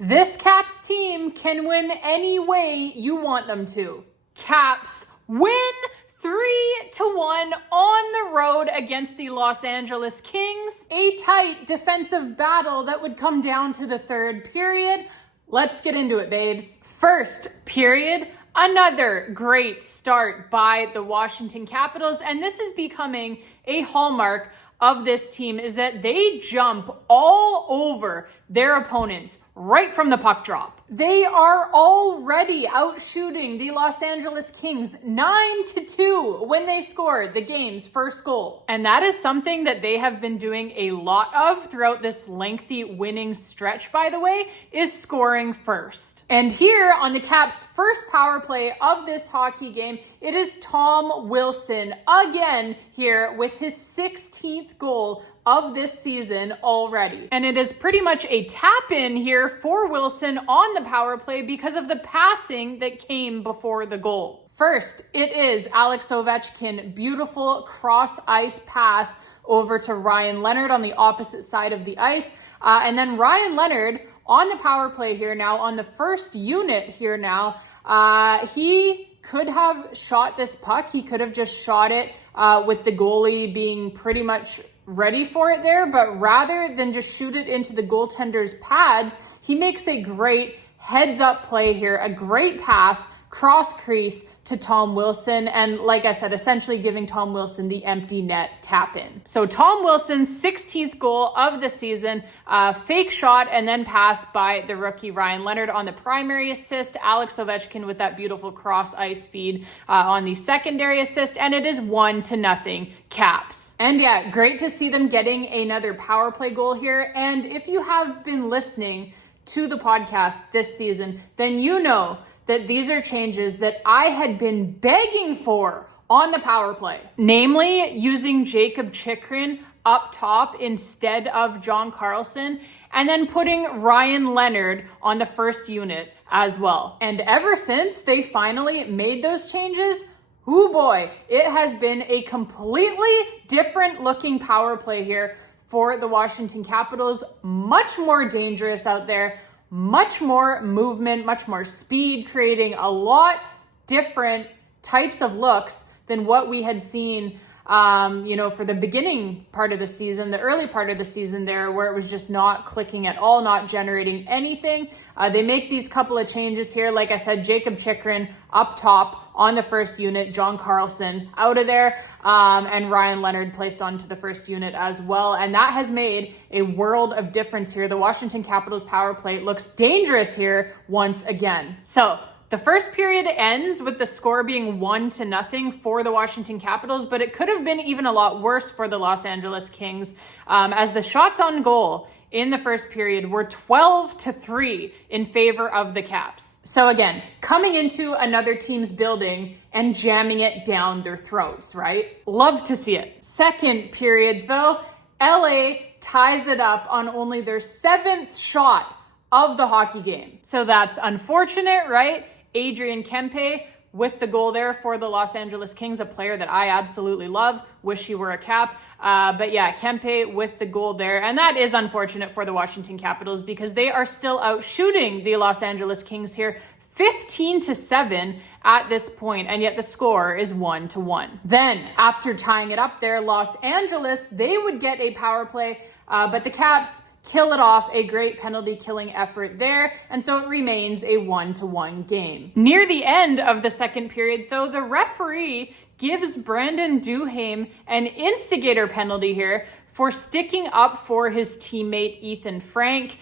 This Caps team can win any way you want them to. Caps win 3-1 on the road against the Los Angeles Kings. A tight defensive battle that would come down to the third period. Let's get into it, babes. First period, another great start by the Washington Capitals, and this is becoming a hallmark of this team, is that they jump all over their opponents right from the puck drop. They are already out shooting the Los Angeles Kings 9-2 when they scored the game's first goal. And that is something that they have been doing a lot of throughout this lengthy winning stretch, by the way, is scoring first. And here on the Caps' first power play of this hockey game, it is Tom Wilson again here with his 16th goal of this season already. And it is pretty much a tap in here for Wilson on the power play because of the passing that came before the goal. First, it is Aliaksei Ovechkin, beautiful cross ice pass over to Ryan Leonard on the opposite side of the ice. And then Ryan Leonard on the power play here now, on the first unit here now, he could have shot this puck. He could have just shot it with the goalie being pretty much ready for it there, but rather than just shoot it into the goaltender's pads, he makes a great heads up play here, a great pass, cross crease to Tom Wilson, and like I said, essentially giving Tom Wilson the empty net tap in. So Tom Wilson's 16th goal of the season, fake shot and then pass by the rookie Ryan Leonard on the primary assist, Aliaksei Ovechkin with that beautiful cross ice feed on the secondary assist, and it is 1-0 Caps. And yeah, great to see them getting another power play goal here. And if you have been listening to the podcast this season, then you know that these are changes that I had been begging for on the power play. Namely, using Jakob Chychrun up top instead of John Carlson, and then putting Ryan Leonard on the first unit as well. And ever since they finally made those changes, oh boy, it has been a completely different looking power play here for the Washington Capitals. Much more dangerous out there. Much more movement, much more speed, creating a lot different types of looks than what we had seen, for the beginning part of the season, the early part of the season there, where it was just not clicking at all, not generating anything. They make these couple of changes here. Like I said, Jakob Chychrun up top on the first unit, John Carlson out of there, and Ryan Leonard placed onto the first unit as well. And that has made a world of difference here. The Washington Capitals power play looks dangerous here once again. So the first period ends with the score being 1-0 for the Washington Capitals, but it could have been even a lot worse for the Los Angeles Kings, as the shots on goal in the first period were 12-3 in favor of the Caps. So again, coming into another team's building and jamming it down their throats, right? Love to see it. Second period though, LA ties it up on only their 7th shot of the hockey game. So that's unfortunate, right? Adrian Kempe with the goal there for the Los Angeles Kings, a player that I absolutely love. Wish he were a Cap. But yeah, Kempe with the goal there. And that is unfortunate for the Washington Capitals because they are still out shooting the Los Angeles Kings here 15-7 at this point, and yet the score is 1-1. Then after tying it up there, Los Angeles, they would get a power play, but the Caps kill it off, a great penalty killing effort there, and so it remains a 1-1 game. Near the end of the second period, though, the referee gives Brandon Duhaime an instigator penalty here for sticking up for his teammate Ethan Frank.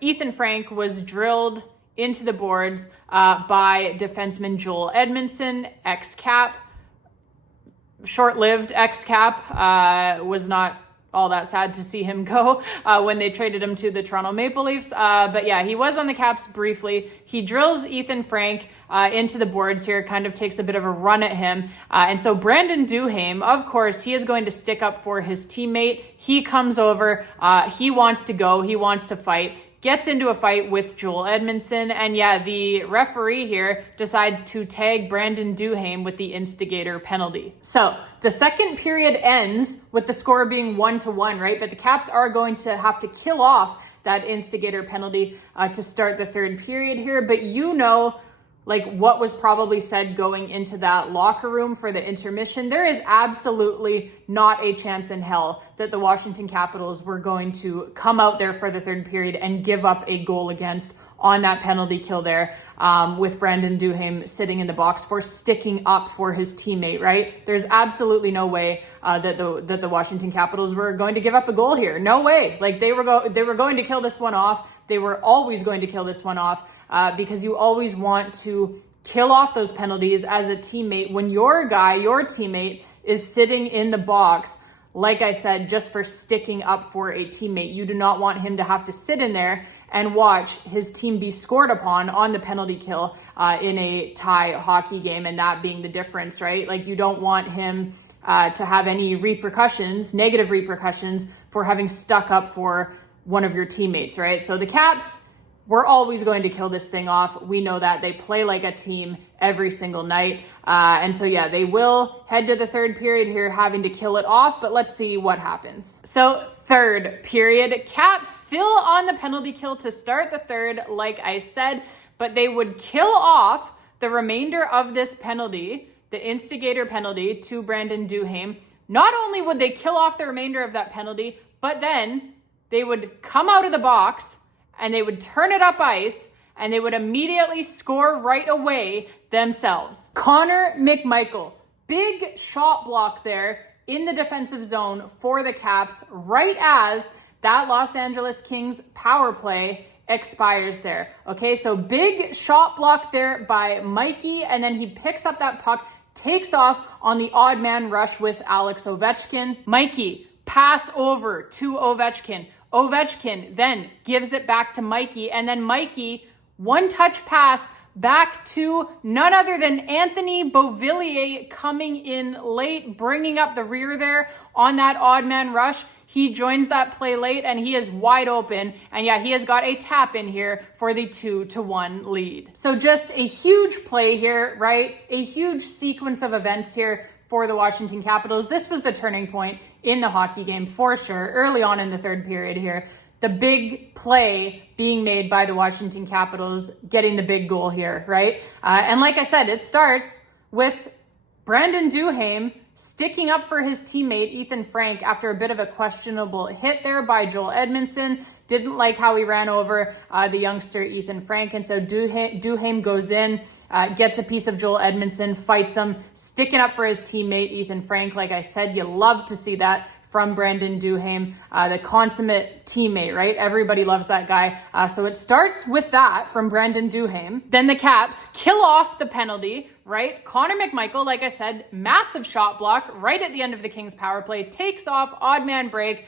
Ethan Frank was drilled into the boards by defenseman Joel Edmondson, ex-Cap. Short-lived ex-Cap, was not all that sad to see him go when they traded him to the Toronto Maple Leafs. But yeah, he was on the Caps briefly. He drills Ethan Frank into the boards here, kind of takes a bit of a run at him. And so Brandon Duhaime, of course, he is going to stick up for his teammate. He comes over. He wants to go. He wants to fight. gets into a fight with Joel Edmondson. And yeah, the referee here decides to tag Brandon Duhaime with the instigator penalty. So the second period ends with the score being 1-1, right? But the Caps are going to have to kill off that instigator penalty to start the third period here. But you know, like what was probably said going into that locker room for the intermission, there is absolutely not a chance in hell that the Washington Capitals were going to come out there for the third period and give up a goal against on that penalty kill there with Brandon Duhaime sitting in the box for sticking up for his teammate, right? There's absolutely no way that the Washington Capitals were going to give up a goal here. No way. Like they were going to kill this one off. They were always going to kill this one off because you always want to kill off those penalties as a teammate when your guy, your teammate, is sitting in the box, like I said, just for sticking up for a teammate. You do not want him to have to sit in there and watch his team be scored upon on the penalty kill in a tie hockey game, and that being the difference, right? Like you don't want him to have any repercussions, negative repercussions for having stuck up for one of your teammates, right? So the Caps, we're always going to kill this thing off. We know that. They play like a team every single night. And so, yeah, they will head to the third period here having to kill it off, but let's see what happens. So third period, Caps still on the penalty kill to start the third, like I said, but they would kill off the remainder of this penalty, the instigator penalty to Brandon Duhaime. Not only would they kill off the remainder of that penalty, but then they would come out of the box and they would turn it up ice and they would immediately score right away themselves. Connor McMichael, big shot block there in the defensive zone for the Caps right as that Los Angeles Kings power play expires there. Okay, so big shot block there by Mikey, and then he picks up that puck, takes off on the odd man rush with Alex Ovechkin. Mikey, pass over to Ovechkin. Ovechkin then gives it back to Mikey, and then Mikey, one touch pass back to none other than Anthony Beauvillier coming in late, bringing up the rear there on that odd man rush. He joins that play late and he is wide open. And yeah, he has got a tap in here for the 2-1 lead. So just a huge play here, right? A huge sequence of events here for the Washington Capitals. This was the turning point in the hockey game for sure, early on in the third period here. The big play being made by the Washington Capitals, getting the big goal here, right? And like I said, it starts with Brandon Duhaime sticking up for his teammate, Ethan Frank, after a bit of a questionable hit there by Joel Edmondson. Didn't like how he ran over the youngster, Ethan Frank. And so Duhaime goes in, gets a piece of Joel Edmondson, fights him, sticking up for his teammate, Ethan Frank. Like I said, you love to see that from Brandon Duhaime, the consummate teammate, right? Everybody loves that guy. So it starts with that from Brandon Duhaime. Then the Caps kill off the penalty, right? Connor McMichael, like I said, massive shot block right at the end of the Kings power play, takes off, odd man break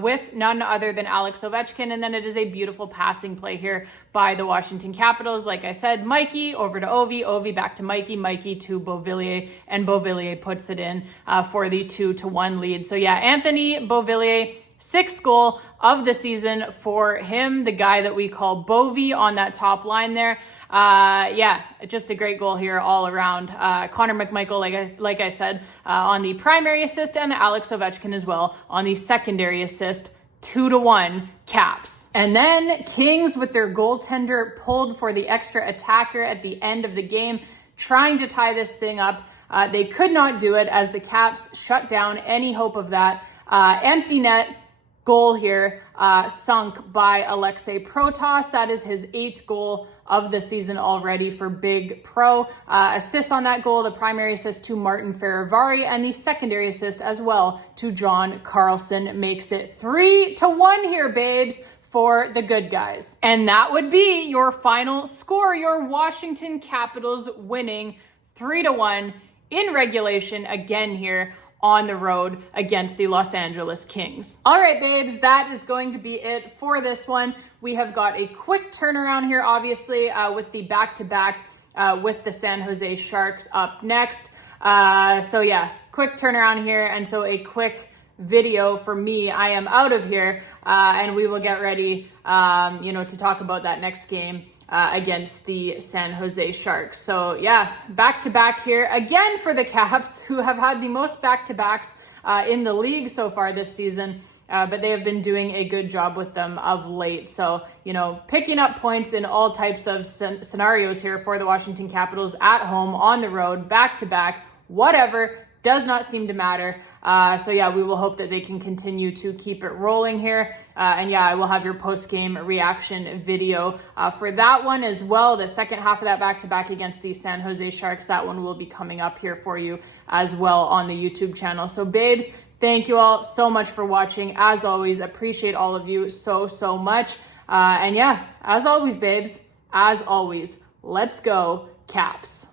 with none other than Alex Ovechkin. And then it is a beautiful passing play here by the Washington Capitals. Like I said, Mikey over to Ovi, Ovi back to Mikey, Mikey to Beauvillier, and Beauvillier puts it in for the 2-1 lead. So yeah, Anthony Beauvillier, 6th goal of the season for him, the guy that we call Bovi on that top line there. Yeah, just a great goal here all around. Connor McMichael, like I said, on the primary assist, and Alex Ovechkin as well on the secondary assist. 2-1 Caps. And then Kings with their goaltender pulled for the extra attacker at the end of the game, trying to tie this thing up. They could not do it as the Caps shut down any hope of that. Empty net goal here sunk by Aliaksei Protas. That is his 8th goal of the season already for Big Pro. Assists on that goal, the primary assist to Martin Ferravari, and the secondary assist as well to John Carlson makes it 3-1 here, babes, for the good guys. And that would be your final score, your Washington Capitals winning 3-1 in regulation again here on the road against the Los Angeles Kings. All right, babes, that is going to be it for this one. We have got a quick turnaround here, obviously, with the back-to-back with the San Jose Sharks up next. So yeah, quick turnaround here. And so a quick video for me, I am out of here, and we will get ready, to talk about that next game against the San Jose Sharks. So yeah, back-to-back here again for the Caps, who have had the most back-to-backs in the league so far this season. But they have been doing a good job with them of late. So, picking up points in all types of scenarios here for the Washington Capitals at home, on the road, back-to-back, whatever, does not seem to matter. So yeah, we will hope that they can continue to keep it rolling here. And yeah, I will have your post-game reaction video for that one as well. The second half of that back-to-back against the San Jose Sharks, that one will be coming up here for you as well on the YouTube channel. So babes, thank you all so much for watching. As always, appreciate all of you so much. And yeah, as always, babes, as always, let's go Caps.